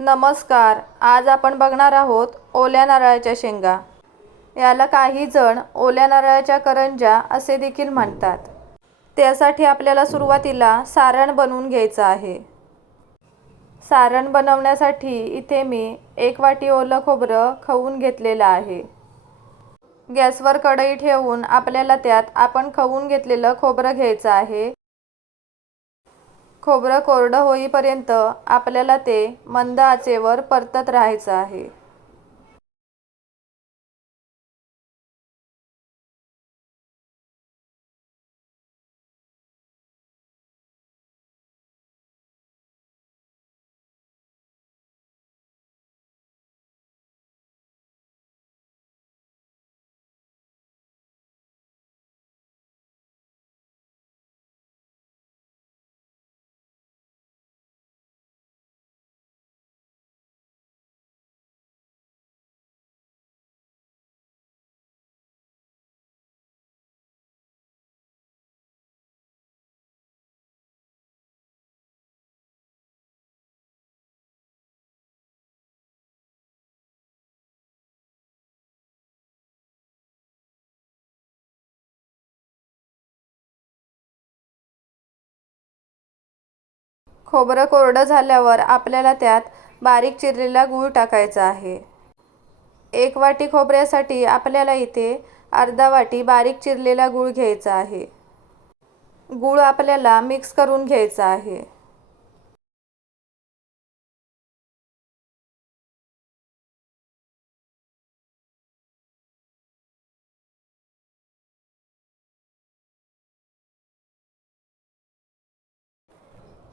नमस्कार. आज आपण बघणार आहोत ओल्या नारळाच्या शेंगा. याला काही जण ओल्या नारळाच्या करंज्या असे देखील म्हणतात. त्यासाठी आपल्याला सुरुवातीला सारण बनवून घ्यायचं आहे. सारण बनवण्यासाठी इथे मी 1 वाटी ओलं खोबरं खवून घेतलेलं आहे. गॅसवर कढई ठेवून आपल्याला त्यात आपण खवून घेतलेलं खोबरं घ्यायचं आहे. खोबरं कोरडं होईपर्यंत आपल्याला ते मंद आचेवर परतत राहायचं आहे. खोबरं कोरडं झाल्यावर आपल्याला त्यात बारीक चिरलेला गूळ टाकायचा आहे. 1 वाटी खोबऱ्यासाठी आपल्याला इथे अर्धा वाटी बारीक चिरलेला गूळ घ्यायचा आहे. गूळ आपल्याला मिक्स करून घ्यायचा आहे.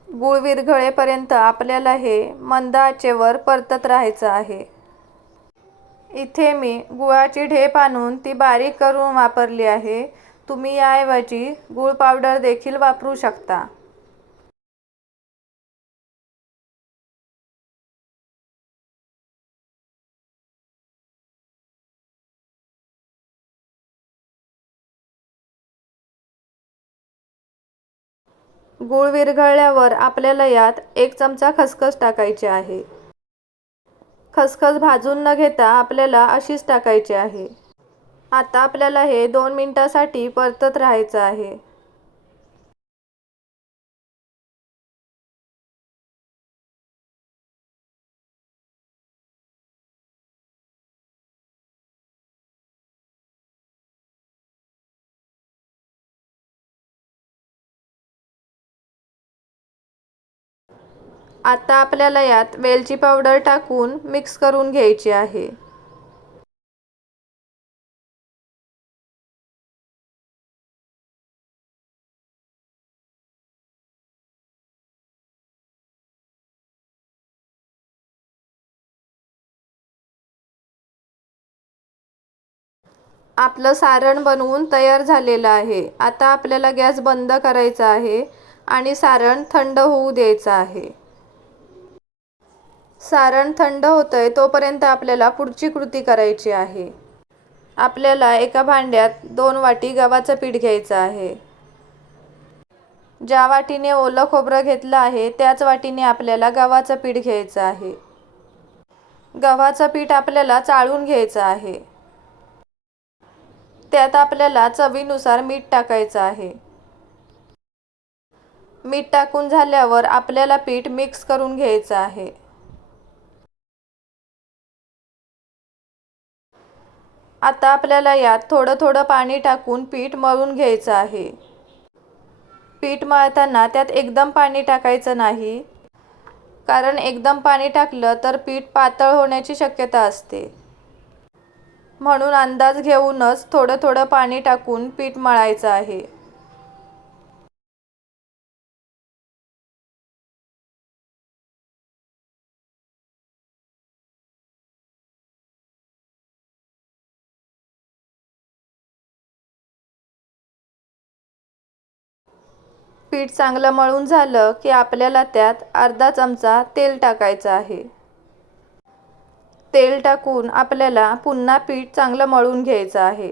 गूळ विरघळेपर्यंत आपल्याला हे मंद आचेवर परतत राहायचं आहे. इथे मी गुळाची ढेप आणून ती बारीक करून वापरली आहे. तुम्ही याऐवजी गूळ पावडर देखील वापरू शकता. गूळ विरघळल्यावर आपल्याला यात 1 चमचा खसखस टाकायची आहे. खसखस भाजून न घेता आपल्याला अशीच टाकायची आहे. आता आपल्याला हे 2 मिनिटांसाठी परतत राहायचं आहे. आता आपल्याला यात वेलची पावडर टाकून मिक्स करून घ्यायची आहे. आपलं सारण बनवून तयार झालेलं आहे. आता आपल्याला गॅस बंद करायचा आहे आणि सारण थंड होऊ द्यायचं आहे. सारण थंड होतंय तोपर्यंत आपल्याला पुढची कृती करायची आहे. आपल्याला एका भांड्यात 2 वाटी गव्हाचं पीठ घ्यायचं आहे. ज्या वाटीने ओलं खोबरं घेतलं आहे त्याच वाटीने आपल्याला गव्हाचं पीठ घ्यायचं आहे. गव्हाचं पीठ आपल्याला चाळून घ्यायचं आहे. त्यात आपल्याला चवीनुसार मीठ टाकायचं आहे. मीठ टाकून झाल्यावर आपल्याला पीठ मिक्स करून घ्यायचं आहे. आता आपल्याला यात थोडं थोडं पाणी टाकून पीठ मळून घ्यायचं आहे. पीठ मळताना त्यात एकदम पाणी टाकायचं नाही, कारण एकदम पाणी टाकलं तर पीठ पातळ होण्याची शक्यता असते. म्हणून अंदाज घेऊनच थोडं थोडं पाणी टाकून पीठ मळायचं आहे. पीठ चांगलं मळून झालं की आपल्याला त्यात अर्धा चमचा तेल टाकायचं आहे. तेल टाकून आपल्याला पुन्हा पीठ चांगलं मळून घ्यायचं आहे.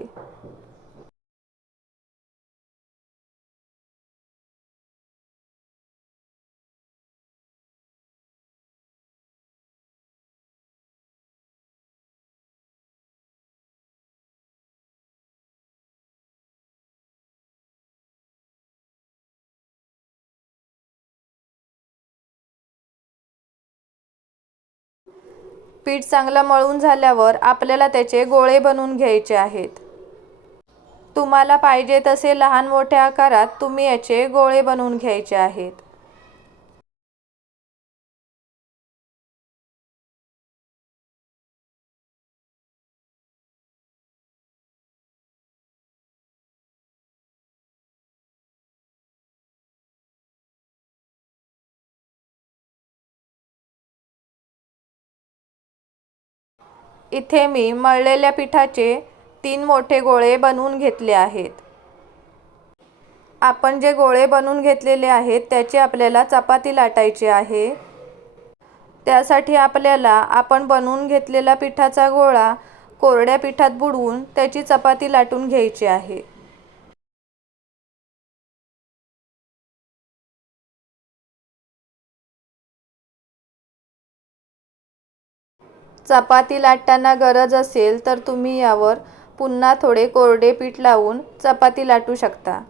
पीठ चांगलं मळून झाल्यावर आपल्याला त्याचे गोळे बनवून घ्यायचे आहेत. तुम्हाला पाहिजे तसे लहान मोठ्या आकारात तुम्ही याचे गोळे बनवून घ्यायचे आहेत. इथे मी मळलेल्या पिठाचे 3 मोठे गोळे बनवून घेतले आहेत. आपण जे गोळे बनवून घेतलेले आहेत त्याची आपल्याला चपाती लाटायची आहे. त्यासाठी आपल्याला आपण बनवून घेतलेला पिठाचा गोळा कोरड्या पिठात बुडवून त्याची चपाती लाटून घ्यायची आहे. चपाती लाटताना गरज असेल तर तुम्ही यावर पुन्हा थोडे कोरडे पीठ लावून चपाती लाटू शकता.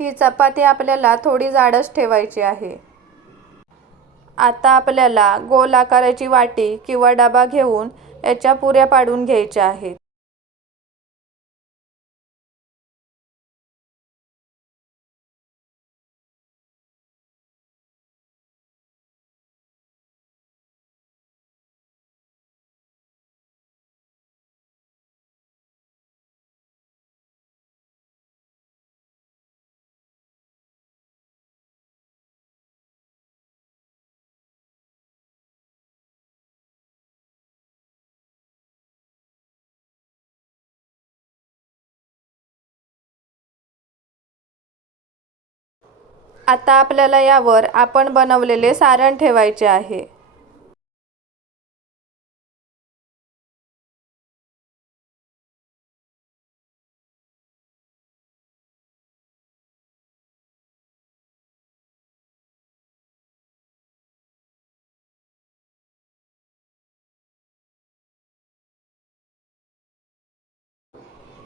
ही चपाती आपल्याला थोडी जाडच ठेवायची आहे. आता आपल्याला गोल आकाराची वाटी किंवा डबा घेऊन याच्या पुऱ्या पाडून घ्यायच्या आहेत. आता आपल्याला यावर आपण बनवलेले सारण ठेवायचे आहे.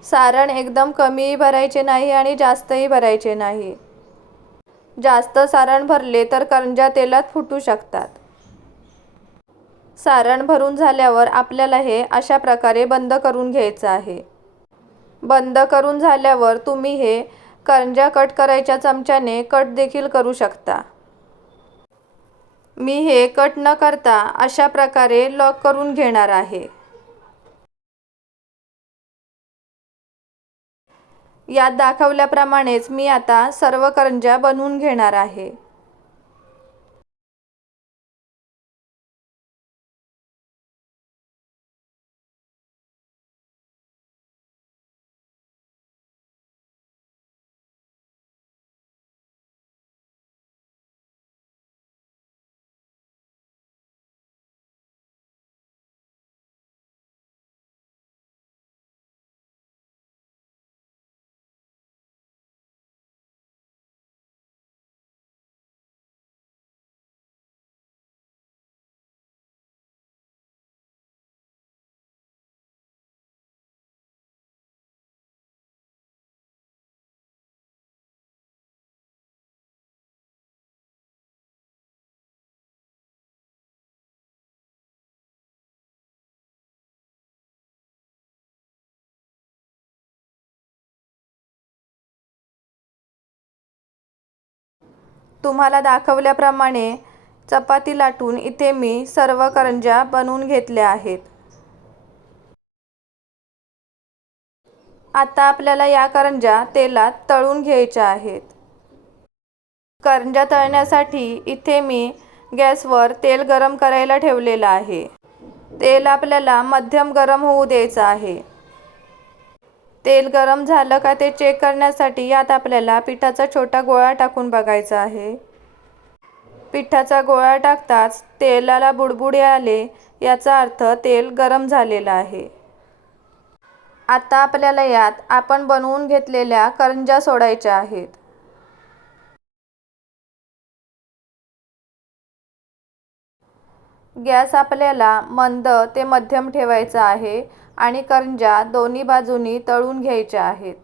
सारण एकदम कमीही भरायचे नाही आणि जास्तही भरायचे नाही. जास्त सारण भरले तर करंज्या तेलात फुटू शकतात. सारण भरून झाल्यावर आपल्याला हे अशा प्रकारे बंद करून घ्यायचं आहे. बंद करून झाल्यावर तुम्ही हे करंज्या कट करायच्या चमच्याने कट देखील करू शकता. मी हे कट न करता अशा प्रकारे लॉक करून घेणार आहे. यात दाखवल्याप्रमाणेच मी आता सर्व करंज्या बनवून घेणार आहे. तुम्हाला दाखवल्याप्रमाणे चपाती लाटून इथे मी सर्व करंज्या बनवून घेतल्या आहेत. आता आपल्याला या करंज्या तेलात तळून घ्यायच्या आहेत. करंज्या तळण्यासाठी इथे मी गॅसवर तेल गरम करायला ठेवलेलं आहे. तेल आपल्याला मध्यम गरम होऊ द्यायचं आहे. तेल गरम झालं का ते चेक करण्यासाठी यात आपल्याला पिठाचा छोटा गोळा टाकून बघायचा आहे. पिठाचा गोळा टाकताच तेलाला बुडबुडे आले, याचा अर्थ तेल गरम झालेलं आहे. आता आपल्याला यात आपण बनवून घेतलेल्या करंज्या सोडायच्या आहेत. गॅस आपल्याला मंद ते मध्यम ठेवायचा आहे आणि करंज्या दोन्ही बाजूनी तळून घ्यायच्या आहेत.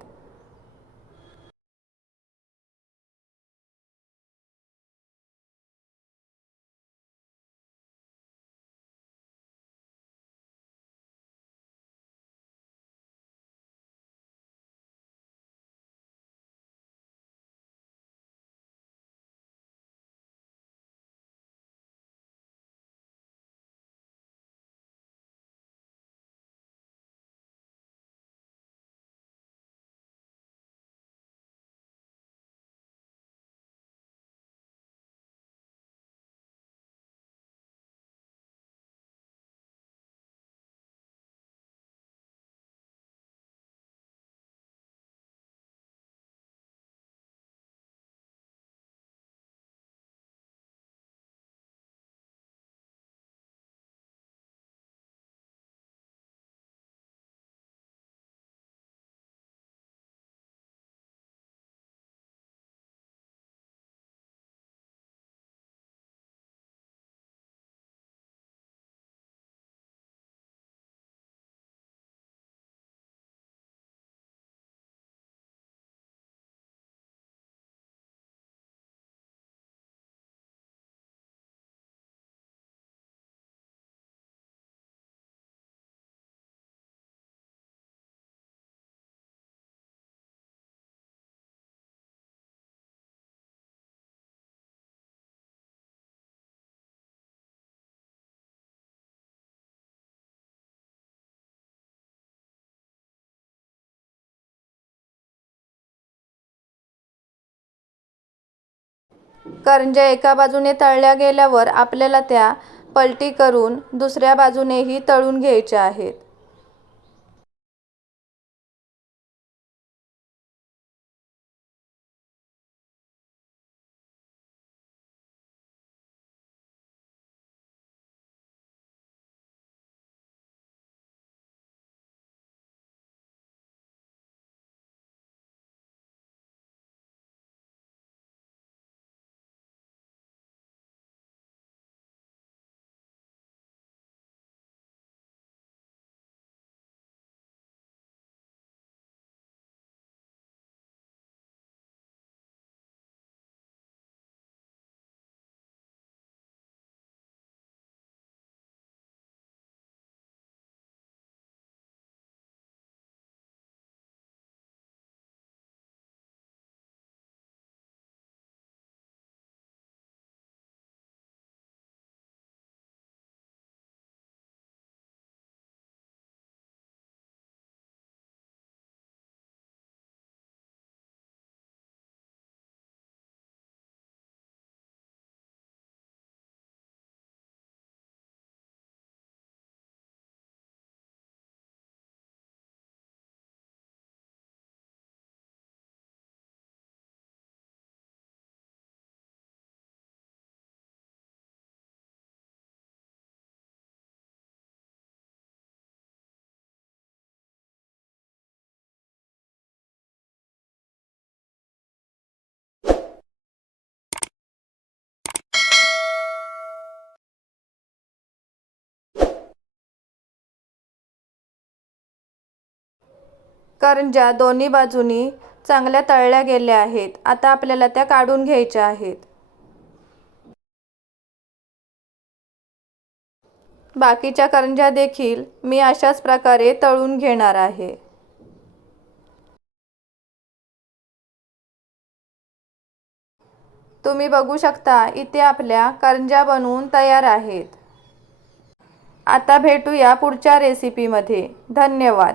करंज्या एका बाजूने तळल्या गेल्यावर आपल्याला त्या पलटी करून दुसऱ्या बाजूनेही तळून घ्यायच्या आहेत. करंज्या दोन्ही बाजूनी चांगल्या तळल्या गेल्या आहेत. आता आपल्याला त्या काढून घ्यायच्या आहेत. बाकीच्या करंज्या देखील मी अशाच प्रकारे तळून घेणार आहे. तुम्ही बघू शकता, इथे आपल्या करंज्या बनवून तयार आहेत. आता भेटूया पुढच्या रेसिपीमध्ये. धन्यवाद.